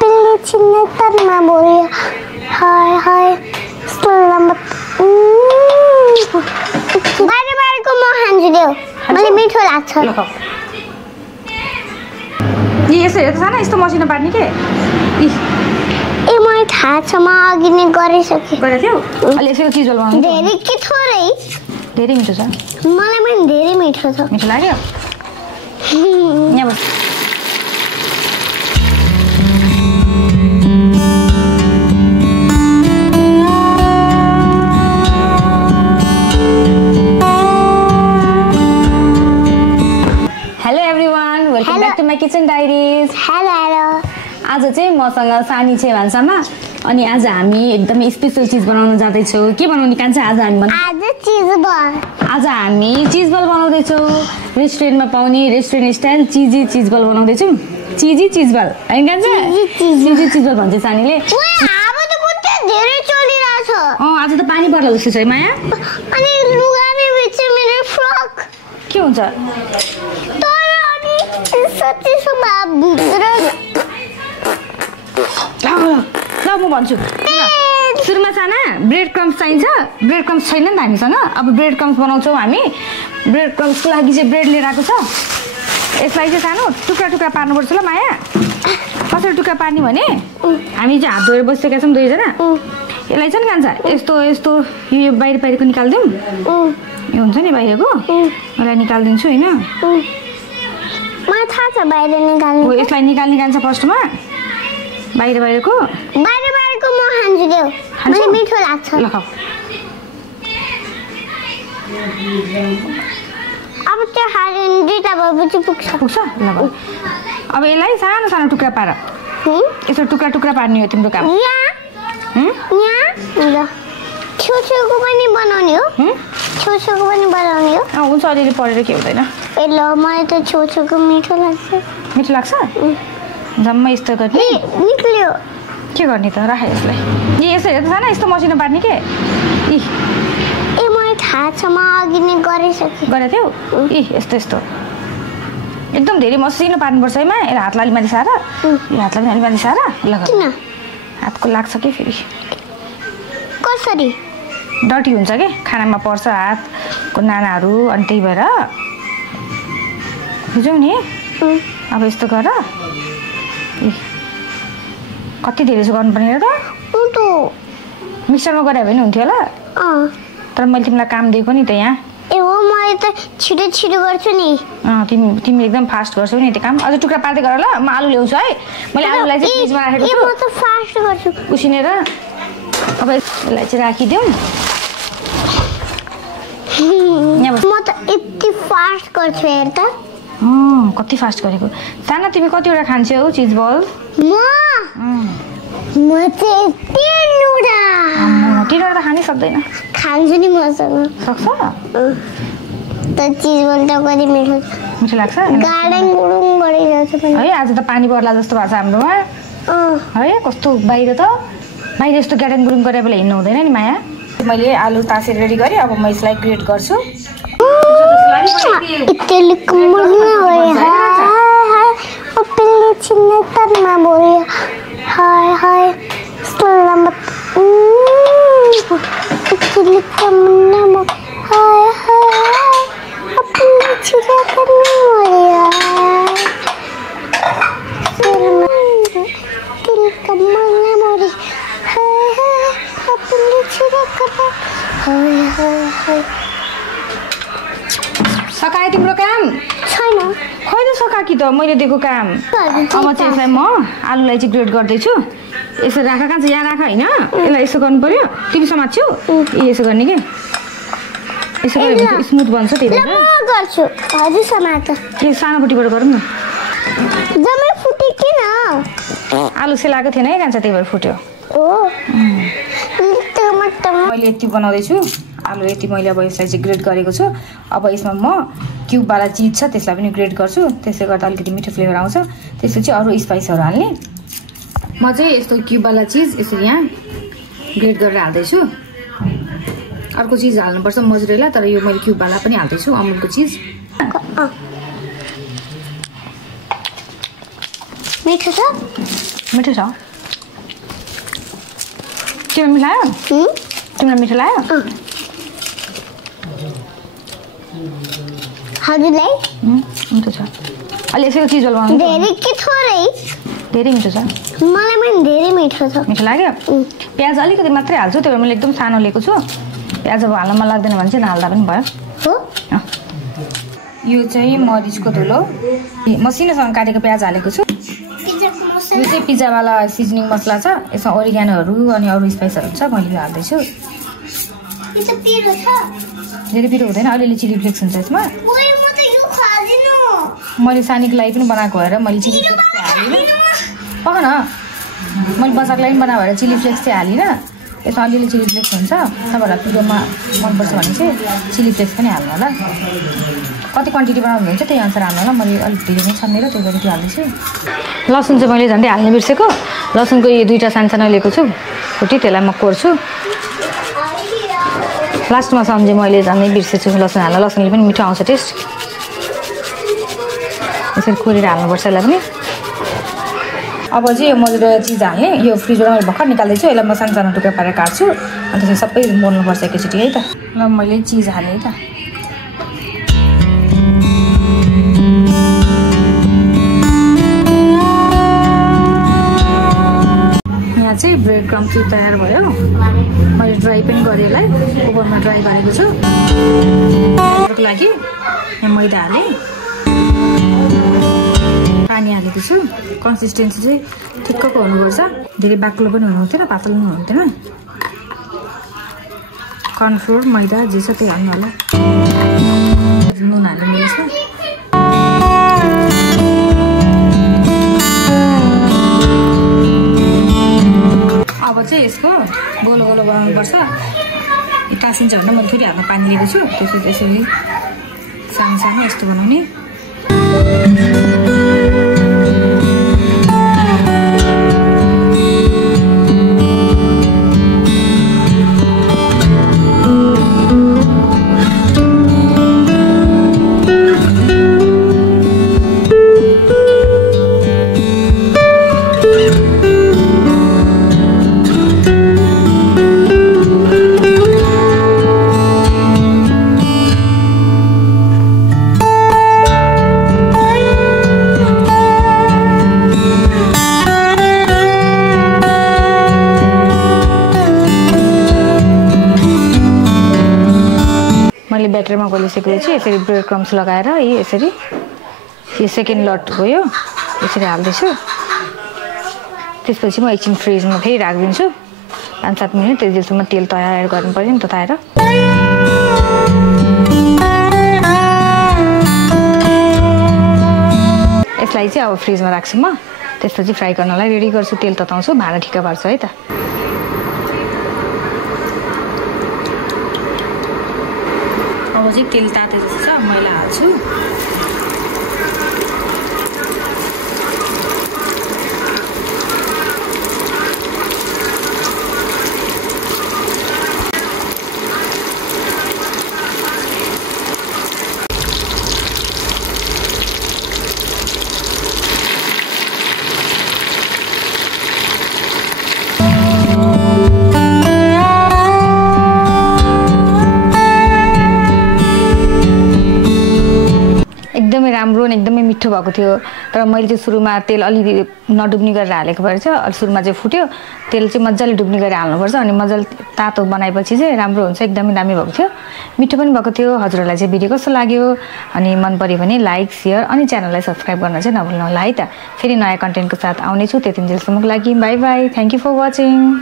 पिल्ली छिन्ने तनमा बोल्यो हाय हाय सलामत बाहिरको म खान्छु देऊ मलाई मिठो लाग्छ नि यसो हेर्छ न यस्तो मसिनो पार्ने के ए मलाई थाहा छ म अघि नै गरिसके गरेको थियौ अलि यसको चिज बनाउनु धेरै के थोरै धेरै मिठो छ मलाई पनि धेरै मिठो छ मिठो लाग्यो यहाँ बस किचन डायरीज हेलो आज चाहिँ मसँग सानी छ भान्सामा अनि आज हामी एकदमै स्पेशल चीज बनाउन जाँदैछौँ के बनाउने कान्छ आज हामी आज हामी चीज बल बनाउँदैछौँ रेस्टुरेन्टमा पाउने रेस्टुरेन्ट स्टाइल चीजी चीज बल बनाउँदैछौँ चीजी चीज बल हैन कान्छ चीजी चीज बल भन्छ सानीले अब त बुट्टे धेरै चलिरहेछ आज त पानी पर्ला जस्तो छ माया अनि लुगाले बिच मेरो फ्रक के हुन्छ ल म भन्छु सुरुमा साना ब्रेड क्रम्स चाहिन्छ ब्रेड क्रम्स छैन नि त हामीसँग अब ब्रेड क्रम्स बनाउँछौँ हामी ब्रेड क्रम्सको लागि चाहिँ ब्रेड लिएर आएको छ यसलाई चाहिँ सानो टुक्रा टुक्रा पार्नुपर्छ ल माया कसरी टुक्रा पार्ने भने हामी चाहिँ हात धोएर बसिसकेका छौँ दुईजना यसलाई चाहिँ कान्छ यस्तो यस्तो यो बाहिर बाहिरको निकालिदिउँ यो हुन्छ नि बाहिरको यसलाई निकालिदिन्छु होइन मलाई थाहा छ बाहिर निकाल्नु यसलाई निकाल्ने कान्छ फर्स्टमा बाहिर बाहिरको म खान्छु देऊ मलाई मिठो लाग्छ ल खाऊ अब त्यो खाने दुईटा भएपछि पुग्छ ल अब यसलाई सानो सानो टुक्रा पार यसो टुक्रा टुक्रा पार्ने हो तिम्रो काम छेउछेउको पनि बनाउने हो छेउछेउको पनि बनाउने हो हुन्छ अलिअलि परेर के हुँदैन ए ल मलाई त छेउछेउको मिठो लाग्छ मिठो लाग्छ जम्मै यस्तो गर्ने निक्ल्यो के गर्ने त राख यसलाई यसो हेर्छ न यस्तो मसिनो पार्ने के ए मलाई थाहा छ म अघि नै गरिसके गरेको थियौ यस्तो यस्तो एकदम धेरै मसिनो पार्नुपर्छ है मा यसलाई हातलाई अलि माथि सारा यो हातलाई अलि माथि सारा किन हातको लाग्छ के फेरि कसरी डर्टी हुन्छ के खानामा पर्छ हातको नानाहरू अनि त्यही भएर बुझ्यौ नि अब यस्तो गर कति धेरै चाहिँ गर्नुपर्ने र त मिक्सरमा गरे भने हुन्थ्यो होला तर मैले तिमीलाई काम दिएको नि त यहाँ ए हो मैले त छिटो छिटो गर्छु नि तिमी एकदम फास्ट गर्छौ नि त्यो काम अझ टुक्रा पार्दै गर ल म आलु ल्याउँछु है मैले आलुलाई चाहिँ फ्रिजमा राखेको छु म त फास्ट गर्छु उसिनेर अब यसलाई चाहिँ राखिदिउँ म त यति फास्ट गर्छु हेर त कति फास्ट गरेको साना तिमी कतिवटा खान्छौ चिज बल म चाहिँ तिनवटा त खानै सक्दैन खान्छु नि मसँग सक्छ त चिज बल त कति मिठो मिठो लाग्छ गार्डन गुडुङ गरिरहेछ है आज त पानी पर्ला जस्तो भएको छ हाम्रोमा है कस्तो बाहिर यस्तो गार्डन गुडुङ गरेर बेला हिँड्नु हुँदैन नि माया मैले आलु तासेर रेडी गरेँ अब म यसलाई ग्रेट गर्छु छिन्ने तनमा बोल्यो हाय हाय सलामत हाय हाय अपने छिरा करने वाला दिल कमलना मोरी हाय हाय अपने छिरा करने हाय हाय हाय सकाए तिम्रो काम छैन खै त सका कि त मैले दिएको काम अब चाहिँ यसलाई म आलुलाई चाहिँ ग्रेट गर्दैछु यसो राख कहाँ छ यहाँ राख होइन यसलाई यसो गर्नु पर्यो तिमी समात्छौ यसो गर्ने के यसो गरे स्मुथ बन्छ त्यही भएर गर्छु हजुर समात के सानोपट्टिबाट गरौँ न जम्मै फुट्यो किन आलु सेलाएको थिएन है कान्छ त्यही भएर फुट्यो मैले यति बनाउँदैछु आलु यति मैले अब यसलाई चाहिँ ग्रेट गरेको छु अब यसमा म क्युबवाला चिज छ त्यसलाई पनि ग्रेट गर्छु त्यसले गर्दा अलिकति मिठो फ्लेभर आउँछ त्यसपछि अरू स्पाइसहरू हाल्ने म चाहिँ यस्तो क्युबवाला चिज यसरी यहाँ ग्रेट गरेर हाल्दैछु अर्को चिज हाल्नुपर्छ मोजरेला तर यो मैले क्युबवाला पनि हाल्दैछु अमुलको चिज मिठो छ मिठो छ तिमीलाई मिठो लाग्यो तिमीलाई मिठो लाग्यो हजुरलाई मिठो छ अलि यसैको चिज बनाउनु धेरै के थोरै धेरै मिठो छ मलाई पनि धेरै मिठो छ मिठो लाग्यो प्याज अलिकति मात्रै हाल्छु त्यही भएर मैले एकदम सानो लिएको छु प्याज अब हाल्न मन लाग्दैन भने चाहिँ नहाल्दा पनि भयो हो यो चाहिँ मरिचको धुलो मसिनोसँग काटेको प्याज हालेको छु यो चाहिँ पिज्जावाला सिजनिङ मसला छ यसमा ओरिगानोहरू अनि अरू स्पाइसहरू छ मैले यो हाल्दैछु धेरै पिरो हुँदैन अलिअलि चिली फ्लेक्स हुन्छ यसमा मैले सानीको लागि पनि बनाएको भएर मैले चिली फ्लेक्स चाहिँ हालिनँ पख न मैले बजारको लागि पनि बनाएको भएर चिली फ्लेक्स चाहिँ हालिनँ यसमा अलिअलि चिली फ्लेक्स हुन्छ तपाईँहरूलाई पिरोमा मनपर्छ भने चाहिँ चिली फ्लेक्स पनि हाल्नु होला कति क्वान्टिटी बनाउनु हुन्छ त्यही अनुसार हाल्नु होला मैले अलिक धेरै नै छानेर त्यही भएर त्यो हाल्दैछु लसुन चाहिँ मैले झन्डै हाल्ने बिर्सेको लसुनको यो 2टा सानो लिएको छु फुटी त्यसलाई म कोर्छु लास्टमा सम्झेँ मैले झन्डै बिर्सेछु लसुन हाल्न लसुनले पनि मिठो आउँछ टेस्ट यसरी कोरेर हाल्नुपर्छ यसलाई पनि अब चाहिँ यो मजुर चिज हाल्ने यो फ्रिजबाट मैले भर्खर निकाल्दैछु यसलाई म सानो टुक्रा पारेर काट्छु अन्त चाहिँ सबै मोल्नुपर्छ एकैचोटि है त ल मैले चिज हालेँ है त यहाँ चाहिँ ब्रेड क्रम्ब चाहिँ तयार भयो मैले ड्राई पनि गरेँ यसलाई ओभनमा ड्राई गरेको छु त्यसको लागि यहाँ मैदा हालेँ पानी हालेको छु कन्सिस्टेन्सी चाहिँ ठिक्कको हुनुपर्छ धेरै बाक्लो पनि हुनु हुँदैन पातलो पनि हुनु हुँदैन कर्नफ्लोर मैदा जे छ त्यही हाल्नु होला नुन हाल्नु मिल्छ अब चाहिँ यसको गोलो गोलो बनाउनुपर्छ टाँसिन्छ भनेर मैले थोरै हातमा पानी लिएको छु त्यसरी सानो सानो यस्तो बनाउने मैले ब्याटरमा गोलिसकेको छु यसरी ब्रेड क्रम्स लगाएर यसरी यो सेकेन्ड लट गयो यसरी हाल्दैछु त्यसपछि म एकछिन फ्रिजमा फेरि राखिदिन्छु 5-7 मिनट त्यसैसम्म तेल तयार गर्नु पर्यो नि तताएर यसलाई चाहिँ अब फ्रिजमा राख्छु म त्यसपछि फ्राई गर्नलाई रेडी गर्छु तेल तताउँछु भाँडा ठिक्क पार्छु है त अब चाहिँ तेल ताते जस्तो छ मैला हाल्छु एकदमै राम्रो अनि एकदमै मिठो भएको थियो तर मैले चाहिँ सुरुमा तेल अलि नडुब्ने गरेर हालेको भएर चाहिँ सुरुमा चाहिँ फुट्यो तेल चाहिँ मजाले डुब्ने गरेर हाल्नुपर्छ अनि मजाले तातो बनाएपछि चाहिँ राम्रो हुन्छ एकदमै दामी भएको थियो मिठो पनि भएको थियो हजुरहरूलाई चाहिँ भिडियो कस्तो लाग्यो अनि मन पर्यो भने लाइक शेयर अनि च्यानललाई सब्स्क्राइब गर्न चाहिँ नभुल्नु होला है त फेरि नयाँ कन्टेन्टको साथ आउने छु त्यतिन्जेलसम्मको लागि bye bye thank you for watching